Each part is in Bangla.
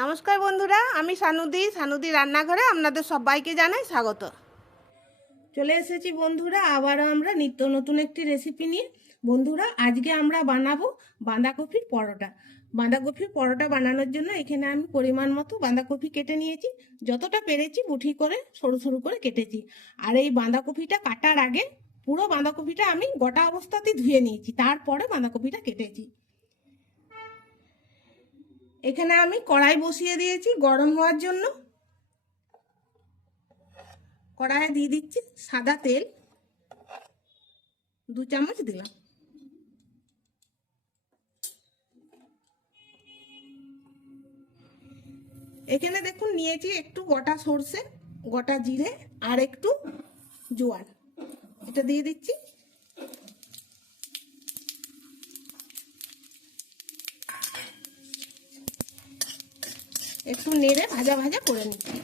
নমস্কার বন্ধুরা, আমি সানুদি সানুদি রান্নাঘরে আপনাদের সবাইকে জানাই স্বাগত। চলে এসেছি বন্ধুরা, আবারও আমরা নিত্য নতুন একটি রেসিপি নিয়ে। বন্ধুরা, আজকে আমরা বানাবো বাঁধাকপির পরোটা। বাঁধাকপির পরোটা বানানোর জন্য এখানে আমি পরিমাণ মতো বাঁধাকপি কেটে নিয়েছি। যতটা পেরেছি মুঠি করে, সরু সরু করে কেটেছি। আর এই বাঁধাকপিটা কাটার আগে পুরো বাঁধাকপিটা আমি গোটা অবস্থাতেই ধুয়ে নিয়েছি, তারপরে বাঁধাকপিটা কেটেছি। এখানে আমি কড়াই বসিয়ে দিয়েছি গরম হওয়ার জন্য। কড়াইয়ে দিয়ে দিচ্ছি সাদা তেল। দু চামচ দিলাম। এখানে দেখুন নিয়েছি একটু গোটা সর্ষে, গোটা জিরে আর একটু জোয়ার এটা দিয়ে দিচ্ছি। একটু নেড়ে ভাজা ভাজা করে নিচ্ছি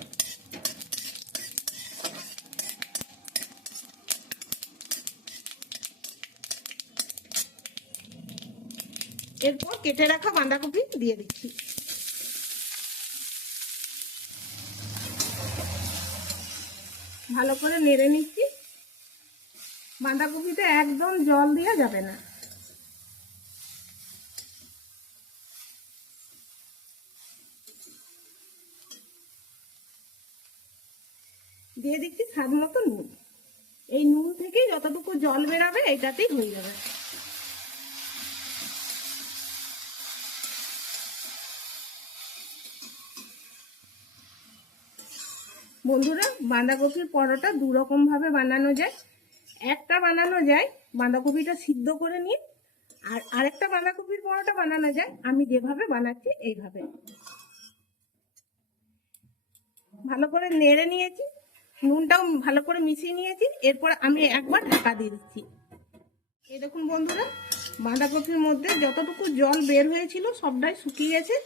এরপর কেটে রাখা বাঁধাকপি দিয়ে দিচ্ছি। ভালো করে নেড়ে নিচ্ছি। বাঁধাকপিতে একদম জল দেওয়া যাবে না। দিয়ে দিচ্ছি স্বাদ মতো নুন। এই নুন থেকেই যতটুকু জল বেরাবে, এটাতেই হয়ে যাবে। বন্ধুরা, বাঁধাকপির পরোটা দু রকম ভাবে বানানো যায়। একটা বানানো যায়, বাঁধাকপিটা সিদ্ধ করে নিয়ে আর আরেকটা বাঁধাকপির পরোটা বানানো যায়, আমি যেভাবে বানাচ্ছি এইভাবে। ভালো করে নেড়ে নিয়েছি। নুনটাও ভালো করে মিশিয়ে নিয়েছি। এরপর আমি একবার ঢাকা দিয়ে দিচ্ছি। এই দেখুন বন্ধুরা, বাঁধাকপির মধ্যে যতটুকু জল বের হয়েছিল সবটাই শুকিয়ে গেছে।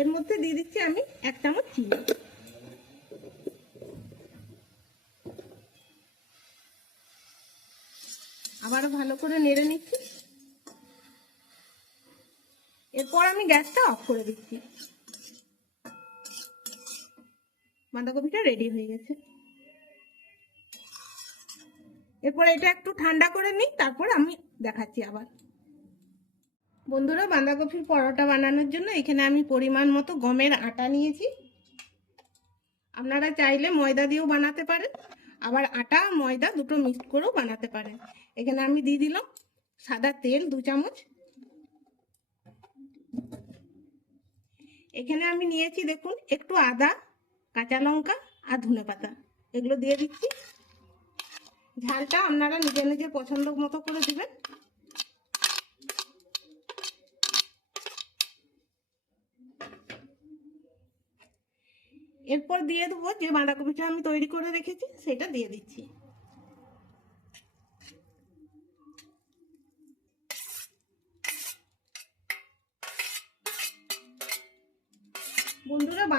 এর মধ্যে দিয়ে দিচ্ছি আমি এক চামচ চিনি। আবারও ভালো করে নেড়ে নিচ্ছি। এরপর আমি গ্যাসটা অফ করে দিচ্ছি। বাঁধাকপিটা রেডি হয়ে গেছে। এরপর এটা একটু ঠান্ডা করে নিই, তারপর আমি দেখাচ্ছি আবার। বন্ধুরা, বাঁধাকপির পরোটা বানানোর জন্য এখানে আমি পরিমাণ মতো গমের আটা নিয়েছি। আপনারা চাইলে ময়দা দিয়েও বানাতে পারেন, আবার আটা, ময়দা দুটো মিক্স করেও বানাতে পারেন। এখানে আমি দিয়ে দিলাম সাদা তেল, দু চামচ। এখানে আমি নিয়েছি, দেখুন, একটু আদা কাঁচা লঙ্কা আর ধনে পাতা। এগুলো দিয়ে দিচ্ছি। ঝালটা আপনারা নিজে নিজে পছন্দ মতো করে দিবেন। এরপর দিয়ে দেবো যে বাঁধাকপিটা আমি তৈরি করে রেখেছি, সেটা দিয়ে দিচ্ছি।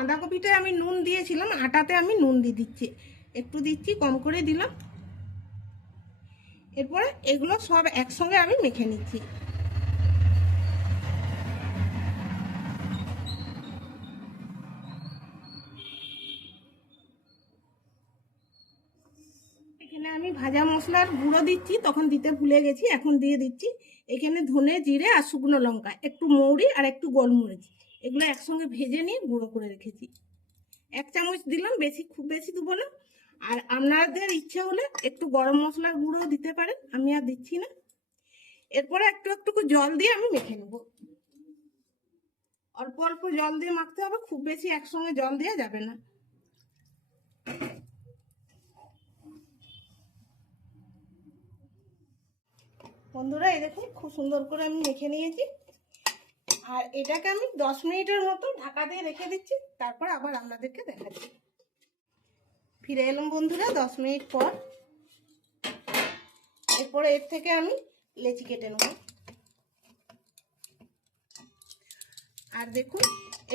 বাঁধাকপিতে আমি নুন দিয়েছিলাম, আটাতে আমি নুন দিয়ে দিচ্ছি। একটু দিচ্ছি, কম করে দিলাম। এরপরে এগুলো সব একসঙ্গে আমি মেখে নিচ্ছি। এখানে আমি ভাজা মশলার গুঁড়ো দিচ্ছি, তখন দিতে ভুলে গেছি, এখন দিয়ে দিচ্ছি। এখানে ধনে, জিরে আর শুকনো লঙ্কা, একটু মৌরি আর একটু গোলমরিচ। এগুলো একসঙ্গে ভেজে নিয়ে গুঁড়ো করে রেখেছি। এক চামচ দিলাম বেশি, খুব বেশি দেবো না। আর আপনাদের ইচ্ছে হলে একটু গরম মশলার গুঁড়ো দিতে পারেন, আমি আর দিচ্ছি না। এরপরে একটু একটু জল দিয়ে আমি মেখে নেব। অল্প অল্প জল দিয়ে মাখতে হবে, খুব বেশি একসঙ্গে জল দেওয়া যাবে না। বন্ধুরা, এই দেখুন, খুব সুন্দর করে আমি মেখে নিয়েছি। আর এটাকে আমি দশ মিনিটের মতো ঢাকা দিয়ে রেখে দিচ্ছি, তারপর আবার আপনাদেরকে দেখাচ্ছি। ফিরে এলাম বন্ধুরা, দশ মিনিট পর। এরপরে এর থেকে আমি লেচি কেটে নেব। আর দেখুন,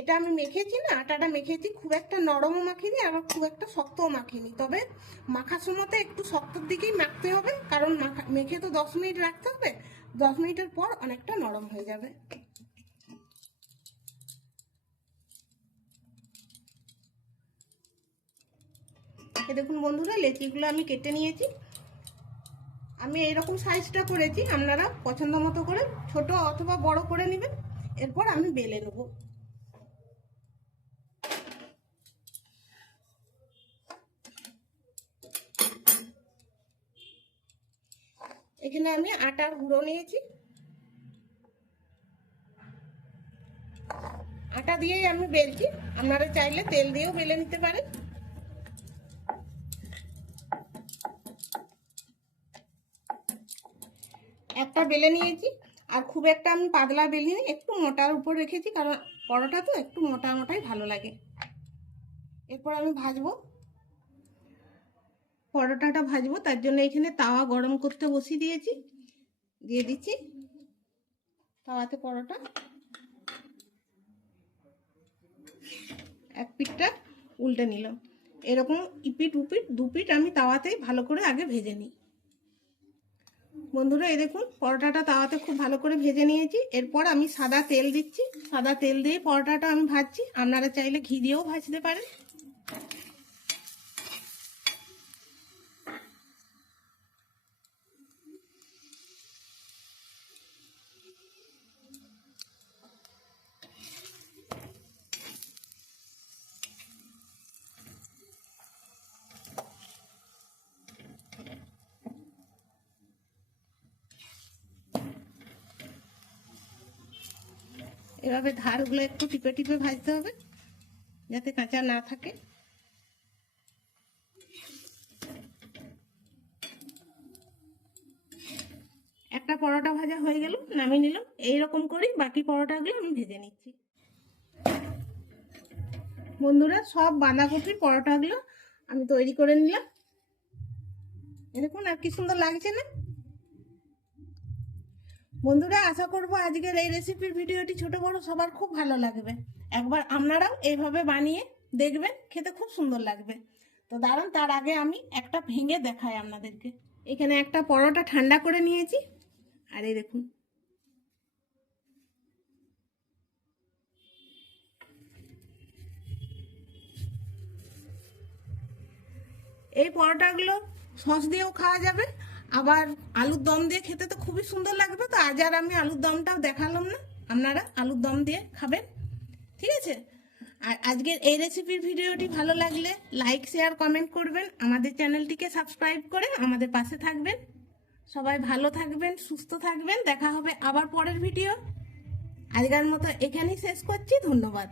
এটা আমি মেখেছি না, আটাটা মেখেছি, খুব একটা নরমও মাখিনি, আবার খুব একটা শক্তও মাখিনি। তবে মাখার সময়তে একটু শক্তর দিকেই মাখতে হবে, কারণ মাখা মেখে তো দশ মিনিট রাখতে হবে, দশ মিনিটের পর অনেকটা নরম হয়ে যাবে। দেখুন বন্ধুরা, লেচিগুলো আমি কেটে নিয়েছি। আমি এইরকম সাইজটা করেছি, আপনারা পছন্দ মতো করে ছোট অথবা বড় করে নেবেন। এরপর আমি বেলে নেব। এখানে আমি আটার গুঁড়ো নিয়েছি। আটা দিয়েই আমি বেলছি। আপনারা চাইলে তেল দিয়েও বেলে নিতে পারেন। একটা বেলে নিয়েছি, আর খুব একটা আমি পাতলা বেলিনি, একটু মোটার উপর রেখেছি, কারণ পরোটা তো একটু মোটা মোটাই ভালো লাগে। এরপর আমি ভাজবো। পরোটাটা ভাজবো, তার জন্য এখানে তাওয়া গরম করতে বসিয়ে দিয়েছি। দিয়ে দিচ্ছি তাওয়াতে পরোটা। এক পিঠটা উল্টে নিলাম। এরকম ইপিট উপিট দু পিঠ আমি তাওয়াতেই ভালো করে আগে ভেজে নিই। বন্ধুরা, এই দেখুন, পরোটাটা তাওয়াতে খুব ভালো করে ভেজে নিয়েছি। এরপর আমি সাদা তেল দিচ্ছি। সাদা তেল দিয়ে পরোটাটা আমি ভাজছি। আপনারা চাইলে ঘি দিয়েও ভাজতে পারেন। এভাবে ধারগুলো একটু টিপে টিপে ভাজতে হবে, যাতে কাঁচা না থাকে। একটা পরোটা ভাজা হয়ে গেল, নামিয়ে নিলাম। এইরকম করেই বাকি পরোটাগুলো আমি ভেজে নিচ্ছি। বন্ধুরা, সব বাঁধাকপির পরোটাগুলো আমি তৈরি করে নিলাম। এরকম আর কি সুন্দর লাগছে না? বন্ধুরা, আশা করব আজকের এই রেসিপির ভিডিওটি ছোট বড় সবার খুব ভালো লাগবে। একবার আপনারাও এইভাবে বানিয়ে দেখবেন, খেতে খুব সুন্দর লাগবে। তো দাঁড়ান, তার আগে আমি একটা ভেঙে দেখাই আপনাদেরকে। এখানে একটা পরোটা ঠান্ডা করে নিয়েছি। আর এই দেখুন। এই পরোটাগুলো সস দিয়েও খাওয়া যাবে। আবার আলুর দম দিয়ে খেতে তো খুবই সুন্দর লাগবে তো, আজ আর আমি আলুর দমটাও দেখালাম না। আপনারা আলুর দম দিয়ে খাবেন। ঠিক আছে? আর আজকের এই রেসিপির ভিডিওটি ভালো লাগলে লাইক শেয়ার কমেন্ট করবেন। আমাদের চ্যানেলটিকে সাবস্ক্রাইব করে আমাদের পাশে থাকবেন। সবাই ভালো থাকবেন, সুস্থ থাকবেন। দেখা হবে আবার পরের ভিডিও আজকের মতো এখানেই শেষ করছি। ধন্যবাদ।